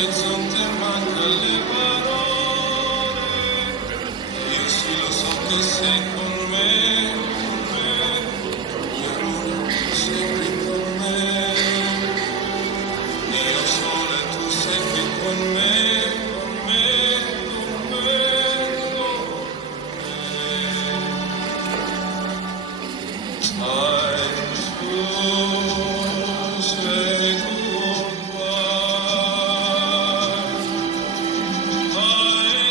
all'orizzonte manca le parole, io sì lo so che sei con me, sei qui con me, io solo e tu sei qui con me, con me, con me, con me. I choose say goodbye. I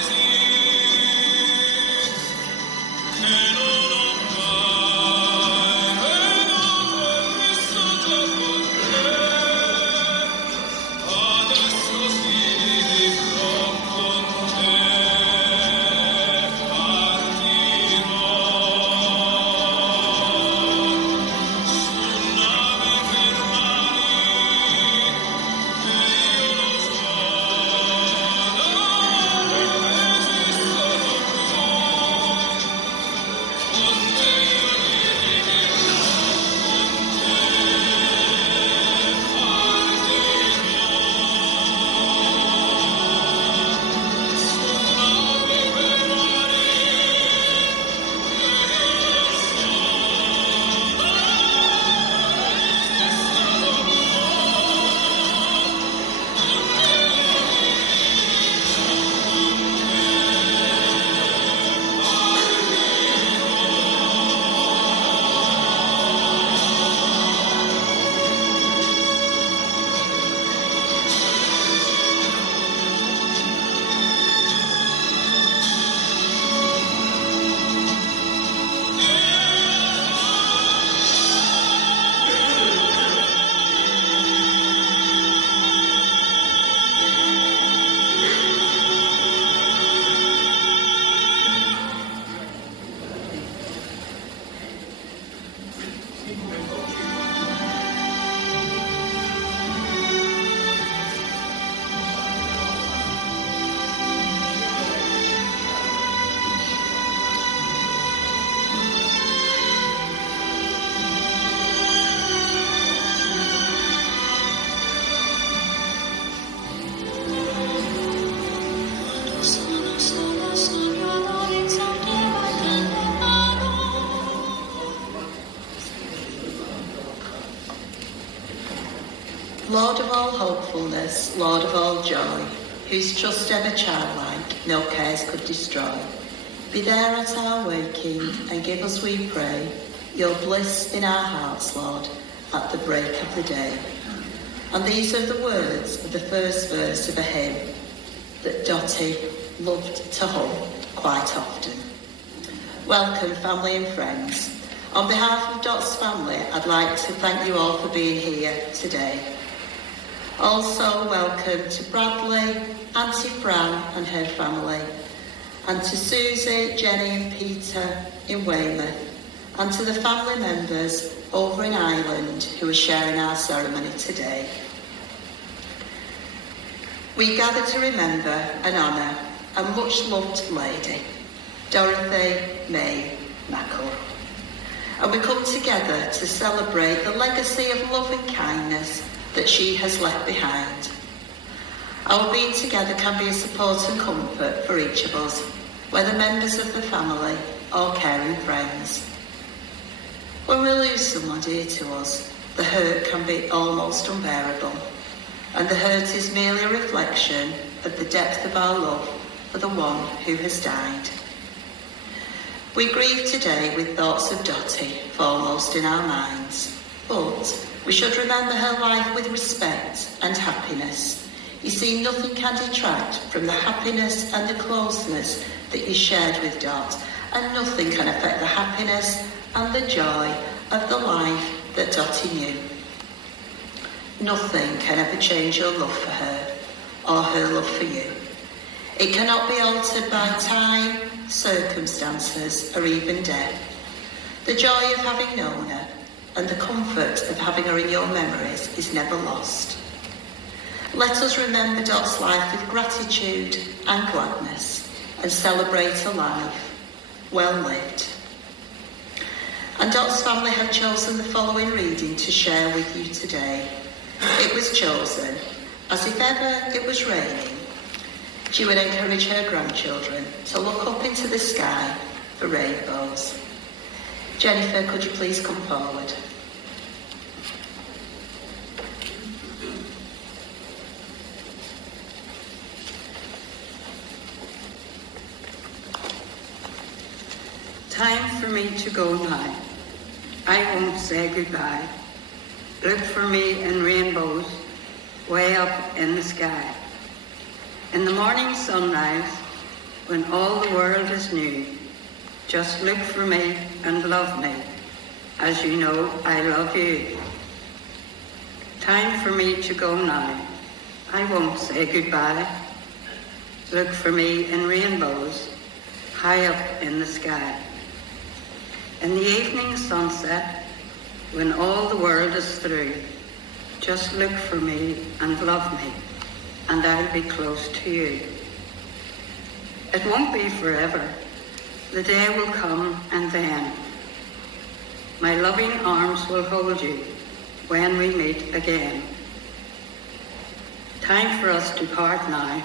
see che non ho mai veduto e vissuto con te. Adesso sì vivrò con te. Partirò su navi per mari che io lo so, non esistono più. Con te io vivrò, con te partirò su navi per mari che io lo so, Lord of all hopefulness, Lord of all joy, whose trust ever childlike, no cares could destroy. Be there at our waking, and give us, we pray, your bliss in our hearts, Lord, at the break of the day. And these are the words of the first verse of a hymn that Dottie loved to hum quite often. Welcome, family and friends. On behalf of Dot's family, I'd like to thank you all for being here today. Also, welcome to Bradley, Auntie Fran and her family, and to Susie, Jenny and Peter in Weymouth, and to the family members over in Ireland who are sharing our ceremony today. We gather to remember and honour a much-loved lady, Dorothy May Mackle. And we come together to celebrate the legacy of love and kindness that she has left behind. Our being together can be a support and comfort for each of us, whether members of the family or caring friends. When we lose someone dear to us, the hurt can be almost unbearable, and the hurt is merely a reflection of the depth of our love for the one who has died. We grieve today with thoughts of Dottie foremost in our minds, but we should remember her life with respect and happiness. You see, nothing can detract from the happiness and the closeness that you shared with Dot, and nothing can affect the happiness and the joy of the life that Dottie knew. Nothing can ever change your love for her or her love for you. It cannot be altered by time, circumstances, or even death. The joy of having known her and the comfort of having her in your memories is never lost. Let us remember Dot's life with gratitude and gladness and celebrate a life well lived. And Dot's family have chosen the following reading to share with you today. It was chosen as if ever it was raining, she would encourage her grandchildren to look up into the sky for rainbows. Jennifer, could you please come forward? Time for me to go now. I won't say goodbye. Look for me in rainbows way up in the sky. In the morning sunrise, when all the world is new, just look for me and love me, as you know I love you. Time for me to go now. I won't say goodbye. Look for me in rainbows high up in the sky. In the evening sunset, when all the world is through, just look for me and love me, and I'll be close to you. It won't be forever. The day will come, and then my loving arms will hold you when we meet again. Time for us to part now.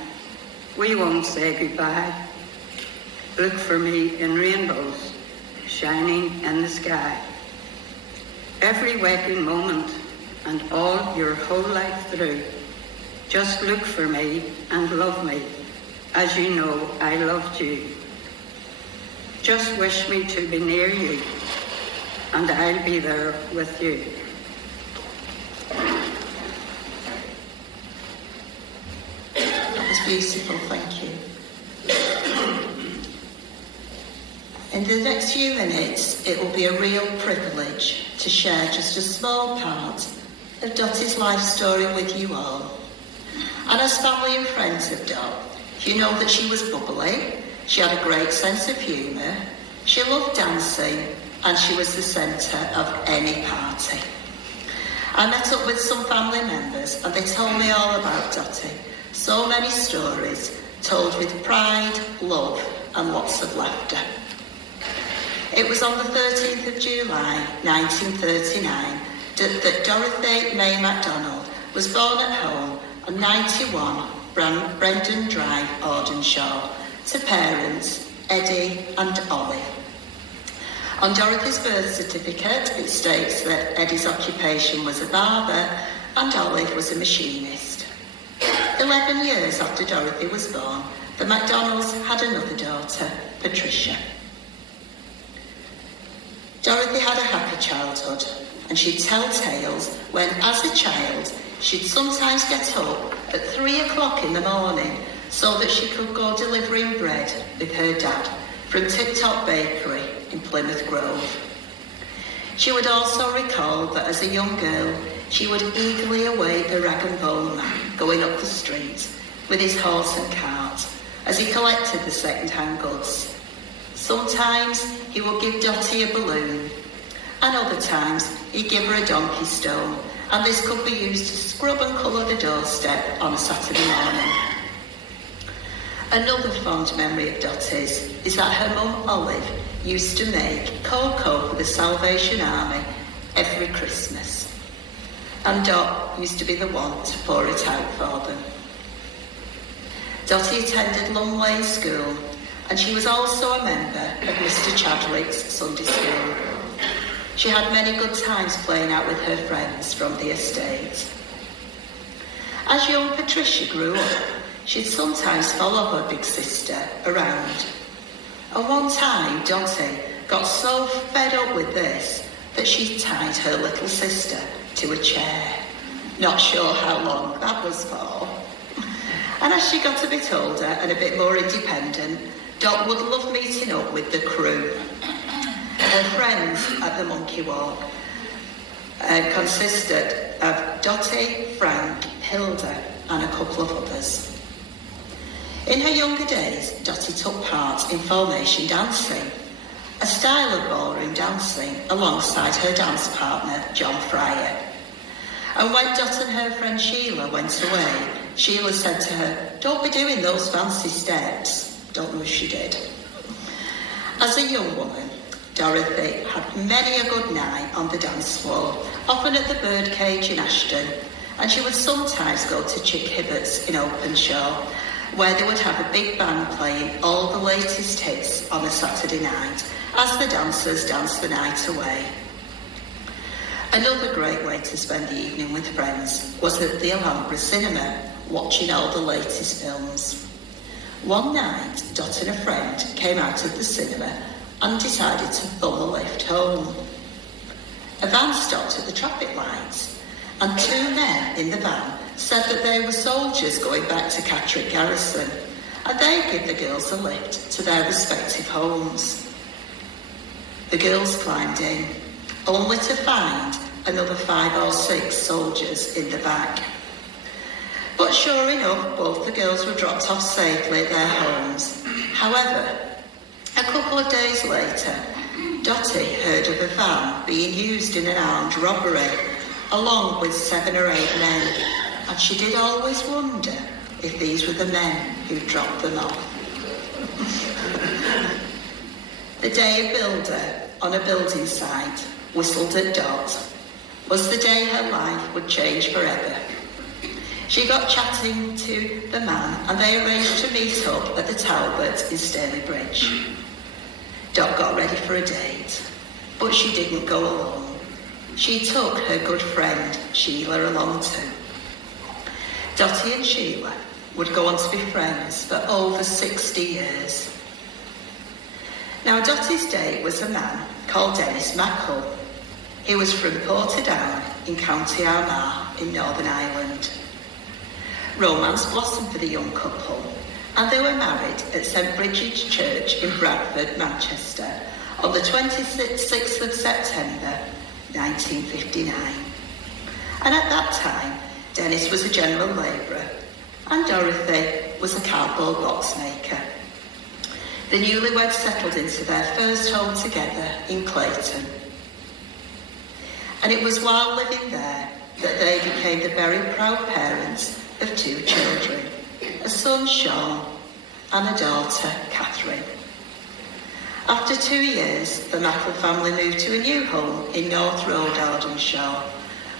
We won't say goodbye. Look for me in rainbows shining in the sky. Every waking moment and all your whole life through, just look for me and love me, as you know I loved you. Just wish me to be near you, and I'll be there with you. That was beautiful, thank you. In the next few minutes, it will be a real privilege to share just a small part of Dottie's life story with you all. And as family and friends of Dot, you know that she was bubbly, she had a great sense of humour, she loved dancing, and she was the centre of any party. I met up with some family members and they told me all about Dottie. So many stories told with pride, love, and lots of laughter. It was on the 13th of July 1939 that Dorothy May MacDonald was born at home on 91 Brendan Drive, Audenshaw, to parents Eddie and Olive. On Dorothy's birth certificate, it states that Eddie's occupation was a barber and Olive was a machinist. 11 years after Dorothy was born, the MacDonalds had another daughter, Patricia. Dorothy had a happy childhood, and she'd tell tales when, as a child, she'd sometimes get up at 3 o'clock in the morning so that she could go delivering bread with her dad from Tip Top Bakery in Plymouth Grove. She would also recall that as a young girl, she would eagerly await the rag and bone man going up the street with his horse and cart as he collected the second-hand goods. Sometimes he would give Dottie a balloon, and other times he'd give her a donkey stone, and this could be used to scrub and colour the doorstep on a Saturday morning. Another fond memory of Dottie's is that her mum Olive used to make cocoa for the Salvation Army every Christmas, and Dot used to be the one to pour it out for them. Dottie attended Lumley School, and she was also a member of Mr. Chadwick's Sunday School. She had many good times playing out with her friends from the estate. As young Patricia grew up, she'd sometimes follow her big sister around. And one time, Dottie got so fed up with this that she tied her little sister to a chair. Not sure how long that was for. And as she got a bit older and a bit more independent, Dot would love meeting up with the crew. Her friends at the Monkey Walk consisted of Dottie, Frank, Hilda, and a couple of others. In her younger days, Dottie took part in formation dancing, a style of ballroom dancing alongside her dance partner, John Fryer. And when Dot and her friend Sheila went away, Sheila said to her, "Don't be doing those fancy steps." Don't know if she did. As a young woman, Dorothy had many a good night on the dance floor, often at the Birdcage in Ashton, and she would sometimes go to Chick Hibbert's in Openshaw, where they would have a big band playing all the latest hits on a Saturday night as the dancers danced the night away. Another great way to spend the evening with friends was at the Alhambra Cinema, watching all the latest films. One night, Dot and a friend came out of the cinema and decided to thumb a lift home. A van stopped at the traffic lights, and two men in the van said that they were soldiers going back to Catterick Garrison, and they'd give the girls a lift to their respective homes. The girls climbed in, only to find another 5 or 6 soldiers in the back. But sure enough, both the girls were dropped off safely at their homes. However, a couple of days later, Dottie heard of a van being used in an armed robbery, along with 7 or 8 men, and she did always wonder if these were the men who dropped them off. The day a builder on a building site whistled at Dot was the day her life would change forever. She got chatting to the man and they arranged to meet up at the Talbot in Stalybridge. Dot got ready for a date, but she didn't go alone. She took her good friend Sheila along too. Dottie and Sheila would go on to be friends for over 60 years. Now Dottie's date was a man called Dennis Mackle. He was from Portadown in County Armagh in Northern Ireland. Romance blossomed for the young couple, and they were married at St Bridget's Church in Bradford, Manchester, on the 26th of September 1959. And at that time, Dennis was a general labourer, and Dorothy was a cardboard box maker. The newlyweds settled into their first home together in Clayton. And it was while living there that they became the very proud parents of 2 children, a son, Sean, and a daughter, Catherine. After 2 years, the Mackle family moved to a new home in North Road, Ardenshire,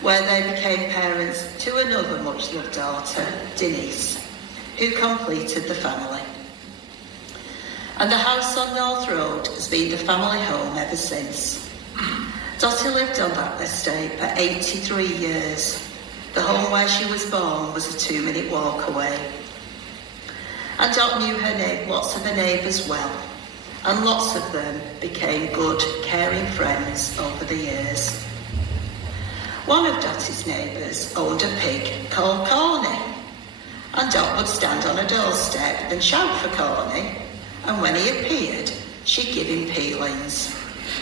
where they became parents to another much-loved daughter, Denise, who completed the family. And the house on North Road has been the family home ever since. Dottie lived on that estate for 83 years. The home where she was born was a 2-minute walk away. And Dot knew lots of her neighbours well, and lots of them became good, caring friends over the years. One of Dottie's neighbours owned a pig called Corny, and Dot would stand on a doorstep and shout for Corny, and when he appeared, she'd give him peelings.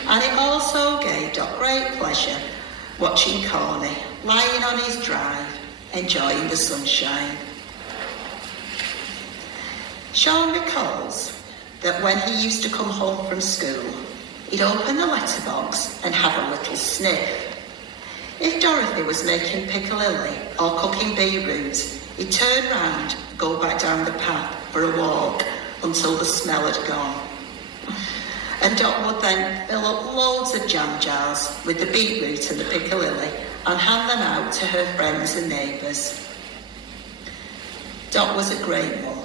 And it also gave Dot great pleasure watching Corny lying on his drive, enjoying the sunshine. Sean recalls that when he used to come home from school, he'd open the letterbox and have a little sniff. If Dorothy was making piccalilli or cooking beetroot, he'd turn round and go back down the path for a walk until the smell had gone. And Dot would then fill up loads of jam jars with the beetroot and the piccalilli and hand them out to her friends and neighbours. Dot was a great mum.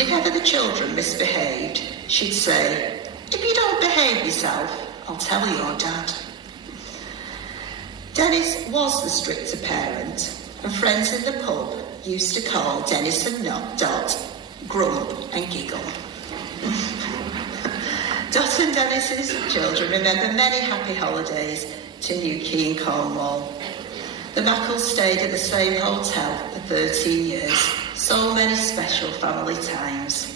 If ever the children misbehaved, she'd say, "If you don't behave yourself, I'll tell your dad." Dennis was the stricter parent, and friends in the pub used to call Dennis and Dot Grump and Giggle. Dot and Dennis's children remember many happy holidays to Newquay in Cornwall. The Mackles stayed at the same hotel for 13 years, so many special family times.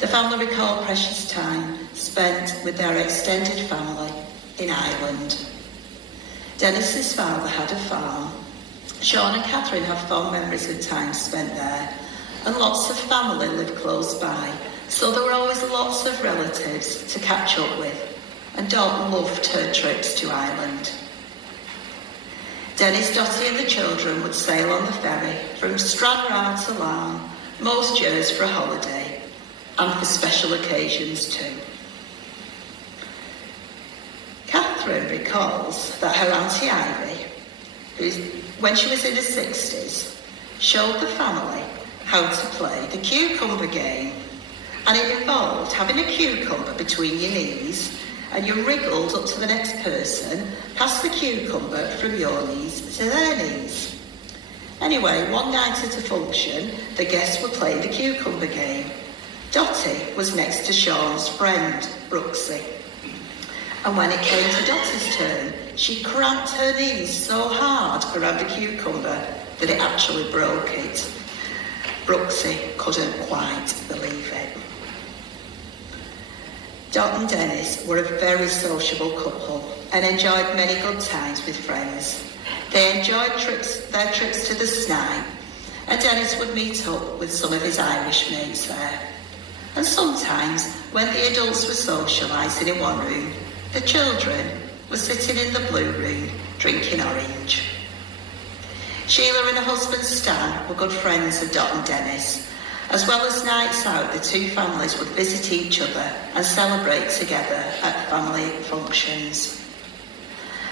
The family recalled precious time spent with their extended family in Ireland. Dennis's father had a farm. Sean and Catherine have fond memories of time spent there, and lots of family lived close by, so there were always lots of relatives to catch up with, and Dot loved her trips to Ireland. Dennis, Dottie and the children would sail on the ferry from Stranraer to Larne most years for a holiday, and for special occasions too. Catherine recalls that her Auntie Irie, when she was in her 60s, showed the family how to play the cucumber game. And it involved having a cucumber between your knees, and you wriggled up to the next person, past the cucumber from your knees to their knees. Anyway, one night at a function, the guests were playing the cucumber game. Dottie was next to Sean's friend, Brooksy. And when it came to Dottie's turn, she cramped her knees so hard around the cucumber that it actually broke it. Brooksy couldn't quite believe it. Dot and Dennis were a very sociable couple and enjoyed many good times with friends. They enjoyed their trips to the Snipe, and Dennis would meet up with some of his Irish mates there. And sometimes, when the adults were socialising in one room, the children were sitting in the blue room drinking orange. Sheila and her husband Stan were good friends of Dot and Dennis. As well as nights out, the two families would visit each other and celebrate together at family functions.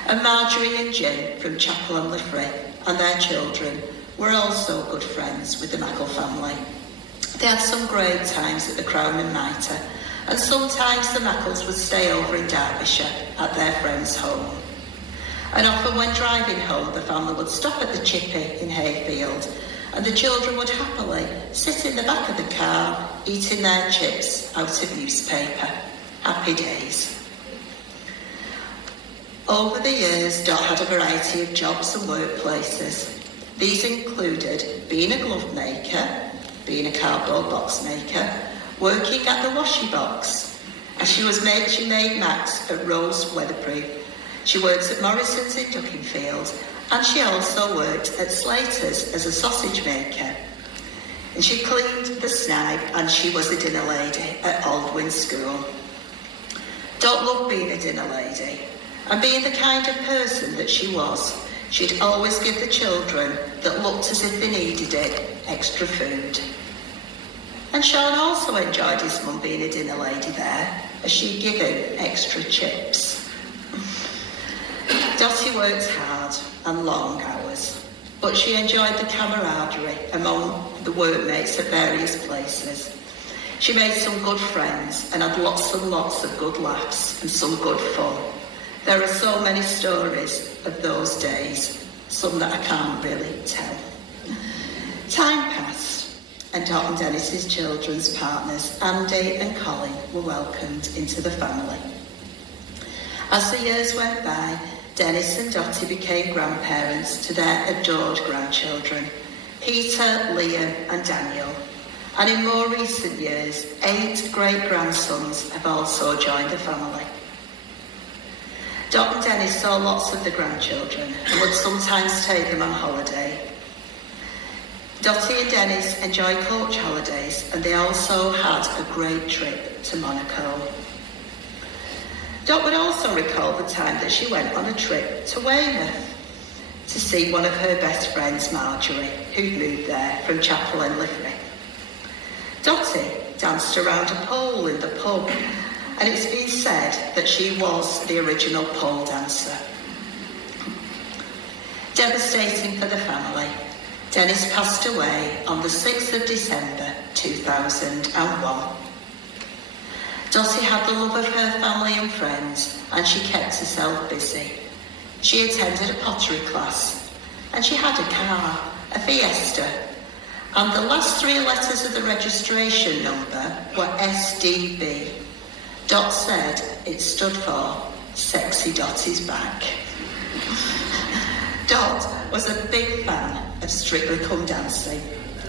And Marjorie and Jim from Chapel and Liffey and their children were also good friends with the Maggle family. They had some great times at the Crown and Mitre, and sometimes the Maggles would stay over in Derbyshire at their friend's home. And often when driving home, the family would stop at the Chippy in Hayfield, and the children would happily sit in the back of the car eating their chips out of newspaper. Happy days. Over the years, Dot had a variety of jobs and workplaces. These included being a glove maker, being a cardboard box maker, working at the washi box, and she made mats at Rose Weatherproof. She worked at Morrison's in Duckingfield, and she also worked at Slater's as a sausage maker. And she cleaned the Snipe, and she was a dinner lady at Aldwyn School. Dot loved being a dinner lady, and being the kind of person that she was, she'd always give the children that looked as if they needed it extra food. And Sean also enjoyed his mum being a dinner lady there, as she'd give him extra chips. Dottie worked hard and long hours, but she enjoyed the camaraderie among the workmates at various places. She made some good friends and had lots and lots of good laughs and some good fun. There are so many stories of those days, some that I can't really tell. Time passed, and Dot and Dennis's children's partners, Andy and Colin, were welcomed into the family. As the years went by, Dennis and Dottie became grandparents to their adored grandchildren, Peter, Liam and Daniel. And in more recent years, 8 great-grandsons have also joined the family. Dot and Dennis saw lots of the grandchildren and would sometimes take them on holiday. Dottie and Dennis enjoyed coach holidays, and they also had a great trip to Monaco. Dot would also recall the time that she went on a trip to Weymouth to see one of her best friends, Marjorie, who'd moved there from Chapel and Liffey. Dottie danced around a pole in the pub, and it's been said that she was the original pole dancer. Devastating for the family, Dennis passed away on the 6th of December 2001. Dottie had the love of her family and friends, and she kept herself busy. She attended a pottery class, and she had a car, a Fiesta, and the last 3 letters of the registration number were SDB. Dot said it stood for Sexy Dottie's Back. Dot was a big fan of Strictly Come Dancing,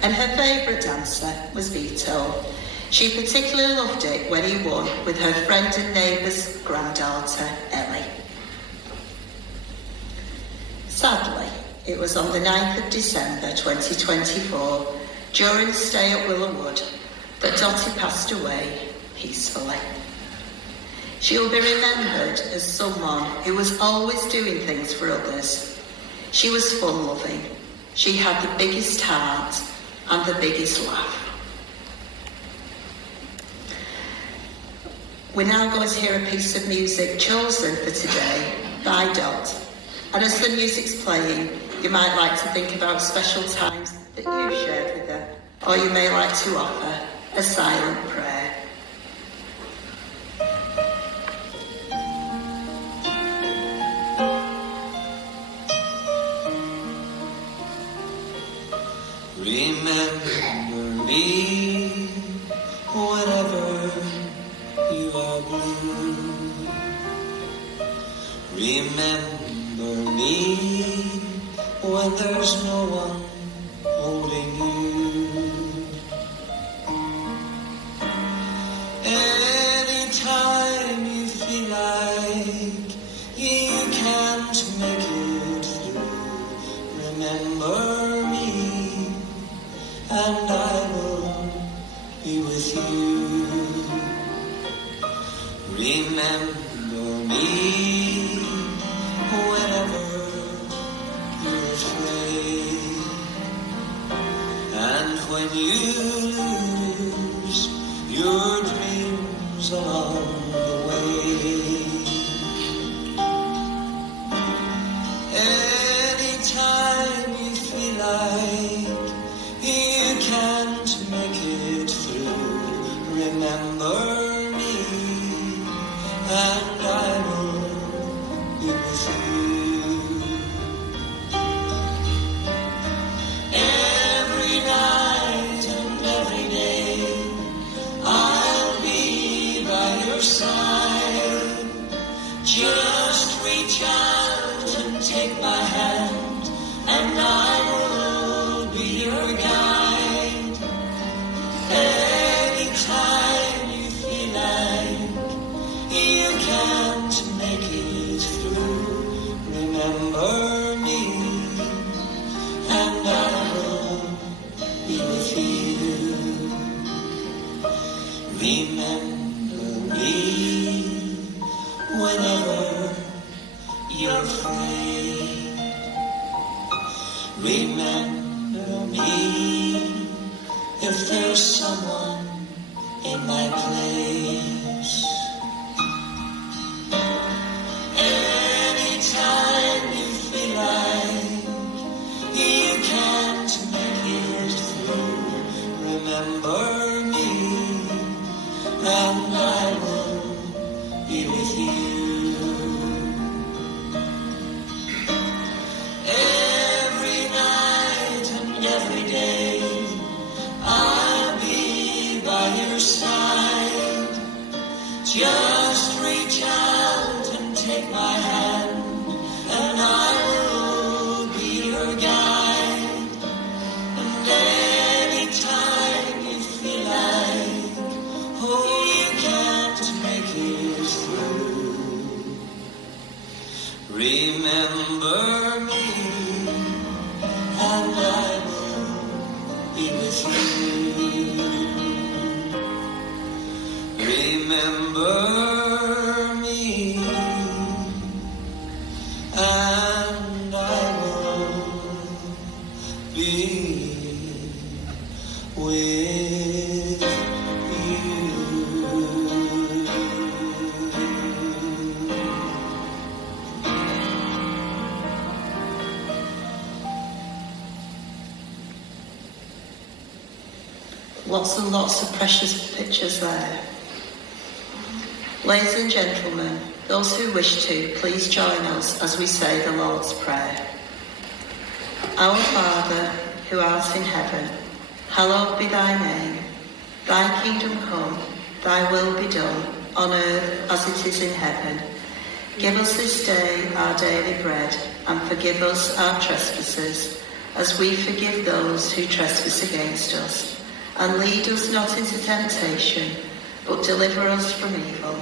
and her favourite dancer was Vito. She particularly loved it when he won with her friend and neighbour's granddaughter, Ellie. Sadly, it was on the 9th of December 2024, during a stay at Willowood, that Dottie passed away peacefully. She will be remembered as someone who was always doing things for others. She was fun-loving. She had the biggest heart and the biggest laugh. We're now going to hear a piece of music chosen for today by Dot. And as the music's playing, You might like to think about special times that you shared with her, or you may like to offer a silent prayer. Remember me whenever you are blue. Remember me when there's no one holding you. Anytime you feel like you can't make it through, remember me and I will be with you. Remember me whenever you're afraid, and when you lose your dreams along the way. Anytime you feel like you can't make it through, remember me and I will be with you. Every night and every day I'll be by your side. Just reach out and take my hand and I will be your guide. Anytime you feel like you can't make it through, remember me and I will be with you. Remember me whenever you're afraid. Remember me if there's someone in my place. Anytime you feel like you can't make it through, remember me and I will be with you. Every night and every day I'll be by your side. Just reach out and take my hand and I will be your guide. And anytime you feel like, oh, you can't make it through, remember me and I will be with you. Remember me and I will be with you. Lots and lots of precious pictures there. Ladies and gentlemen, those who wish to, please join us as we say the Lord's Prayer. Our Father, who art in heaven, hallowed be thy name. Thy kingdom come, thy will be done, on earth as it is in heaven. Give us this day our daily bread, and forgive us our trespasses, as we forgive those who trespass against us. And lead us not into temptation, but deliver us from evil.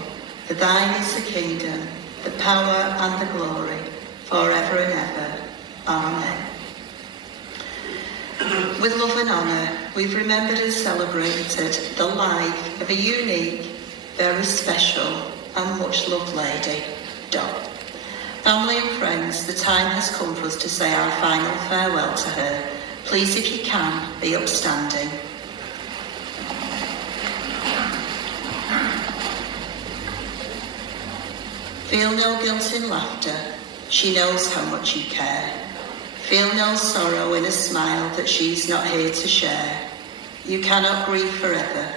For thine is the kingdom, the power and the glory, forever and ever. Amen. With love and honour, we've remembered and celebrated the life of a unique, very special and much loved lady, Dot. Family and friends, the time has come for us to say our final farewell to her. Please, if you can, be upstanding. Feel no guilt in laughter. She knows how much you care. Feel no sorrow in a smile that she's not here to share. You cannot grieve forever.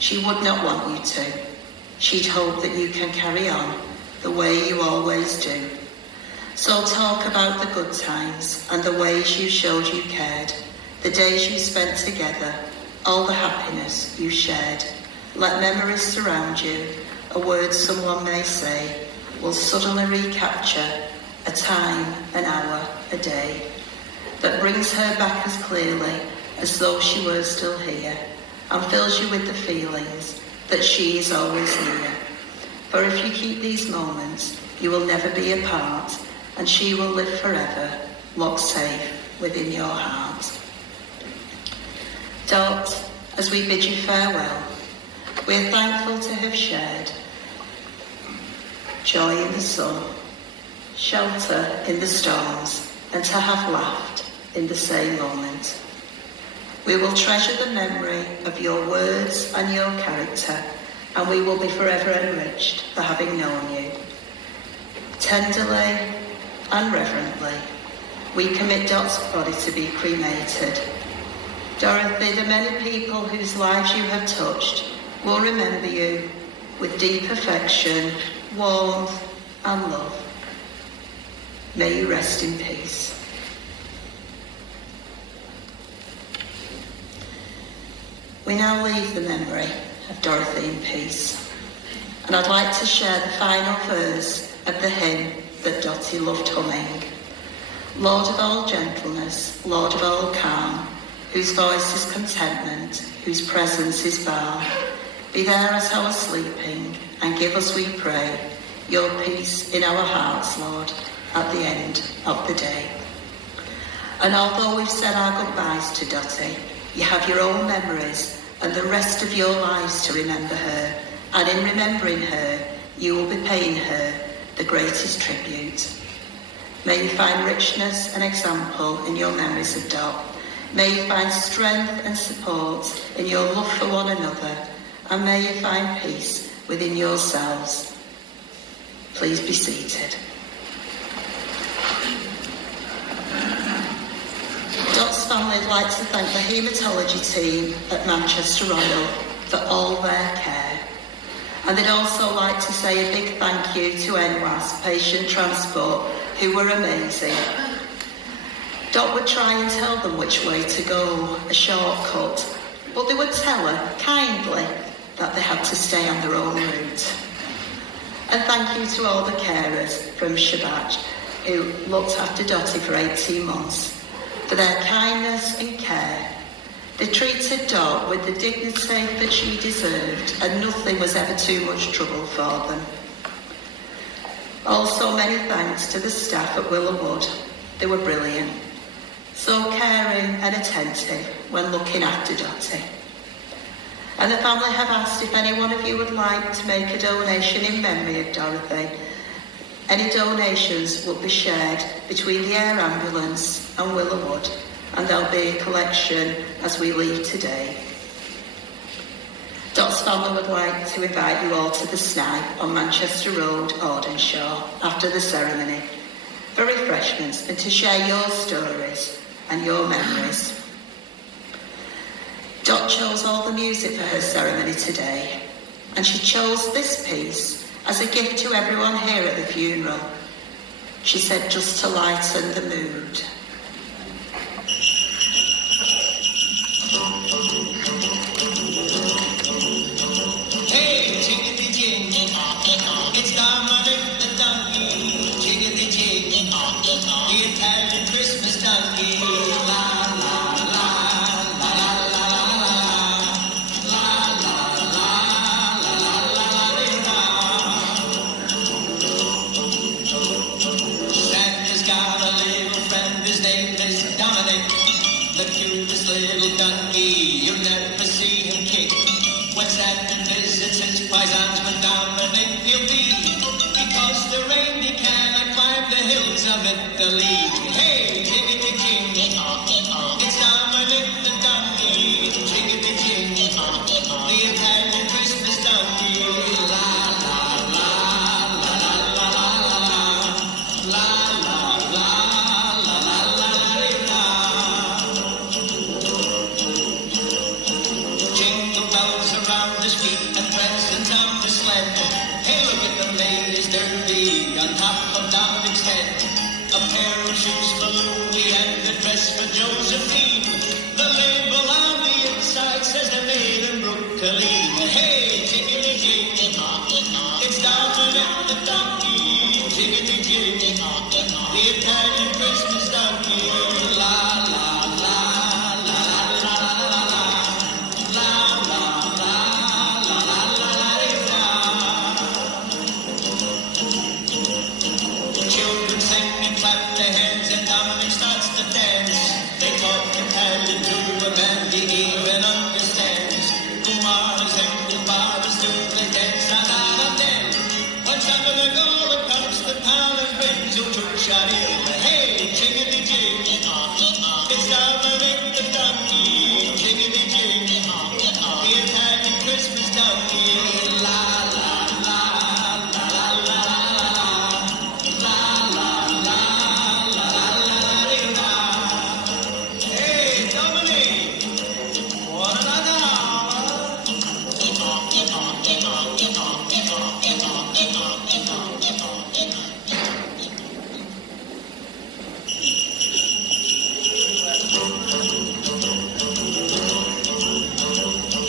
She would not want you to. She'd hope that you can carry on the way you always do. So talk about the good times and the ways you showed you cared, the days you spent together, all the happiness you shared. Let memories surround you. A word someone may say will suddenly recapture a time, an hour, a day that brings her back as clearly as though she were still here and fills you with the feelings that she is always near. For if you keep these moments, you will never be apart and she will live forever, locked safe within your heart. Dot, as we bid you farewell, we are thankful to have shared joy in the sun, shelter in the storms, and to have laughed in the same moment. We will treasure the memory of your words and your character, and we will be forever enriched for having known you. Tenderly and reverently, we commit Dot's body to be cremated. Dorothy, the many people whose lives you have touched will remember you with deep affection, warmth and love. May you rest in peace. We now leave the memory of Dorothy in peace, and I'd like to share the final verse of the hymn that Dottie loved humming. Lord of all gentleness, Lord of all calm, whose voice is contentment, whose presence is balm, be there as I was sleeping, and give us, we pray, your peace in our hearts, Lord, at the end of the day. And although we've said our goodbyes to Dottie, you have your own memories and the rest of your lives to remember her, and in remembering her, you will be paying her the greatest tribute. May you find richness and example in your memories of Dot. May you find strength and support in your love for one another, and may you find peace within yourselves. Please be seated. Dot's family would like to thank the haematology team at Manchester Royal for all their care. And they'd also like to say a big thank you to NWAS Patient Transport, who were amazing. Dot would try and tell them which way to go, a shortcut, but they would tell her kindly that they had to stay on their own route. And thank you to all the carers from Shabbat who looked after Dottie for 18 months for their kindness and care. They treated Dot with the dignity that she deserved, and nothing was ever too much trouble for them. Also, many thanks to the staff at Willowwood. They were brilliant, so caring and attentive when looking after Dottie. And the family have asked if any one of you would like to make a donation in memory of Dorothy. Any donations will be shared between the air ambulance and Willowwood, and there'll be a collection as we leave today. Dot's family would like to invite you all to the Snipe on Manchester Road, Audenshaw, after the ceremony for refreshments and to share your stories and your memories. Dot chose all the music for her ceremony today, and she chose this piece as a gift to everyone here at the funeral. She said, just to lighten the mood. Hey, jiggity jig, it's Dominic the donkey. Jiggity jig, the Italian Christmas donkey. La la la la la la la la la la la Santa's got a little friend, his name is Dominic, the cutest little donkey. You'll never see him kick. When Santa visits his paisans, with Dominic he'll be, because the reindeer cannot climb the hills of Italy. Hey, jiggity jig, it's Dominic the donkey. Jiggity jig, the Italian Christmas donkey. La la la la la la la la la la la la la la la Josephine. The label on the inside says they're made in Brooklyn. Hey, jiggity jig, it's Dominic the donkey. Jiggity jig, the Italian Christmas donkey. La la la la la la la la la la la la la la. Children sing and clap their hands and Dominic starts to dance. They talk Italian to a man he even understands. Kumaras and Kumaras do they dance out of them. Once I'm gonna go across the town and brings you to Shadil. Hey, jiggity jig, it's Dominic the donkey. Jiggity jig, the Italian Christmas donkey. La la la la la la la. Hey, Dominic, what another hour?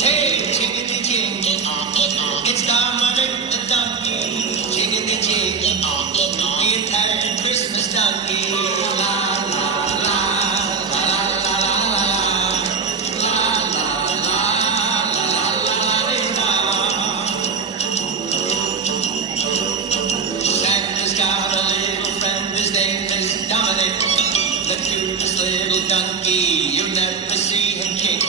Hey, jiggity jig, it's Dominic the donkey. Jiggity jig, the Italian Christmas donkey. La la la la la la Santa's got a little friend, his name is Dominic, the cutest little donkey, you never see him kick.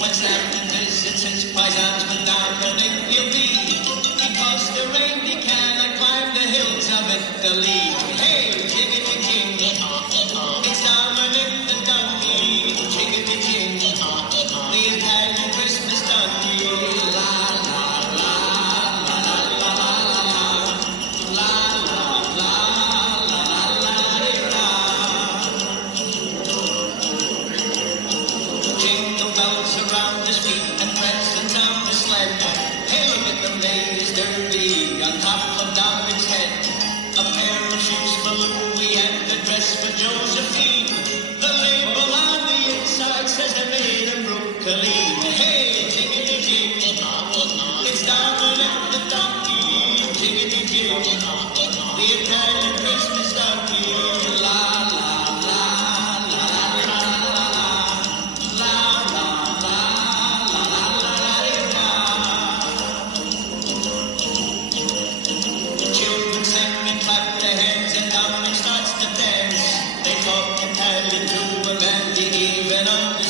When Santa visits his paisans with Dominic he'll be, because the reindeer cannot climb the hills of Italy. Hey, jiggity jig, it's Dominic the donkey. Jiggity jig, the Italian Christmas donkey. La la la la la la la la la la. Jingle bells around his feet and presents on his sled. Hey, look at the latest derby on top of Dominic's head. A pair of shoes for Louis and a dress for Josephine. The label on the inside says they're made in Brooklyn. Hey, jiggity jig, it's Dominic the donkey. Jiggity jig, the Italian Christmas donkey. La la la la la la Children sing and clap their hands and Dominic starts to dance. They talk Italian to a man he even understands.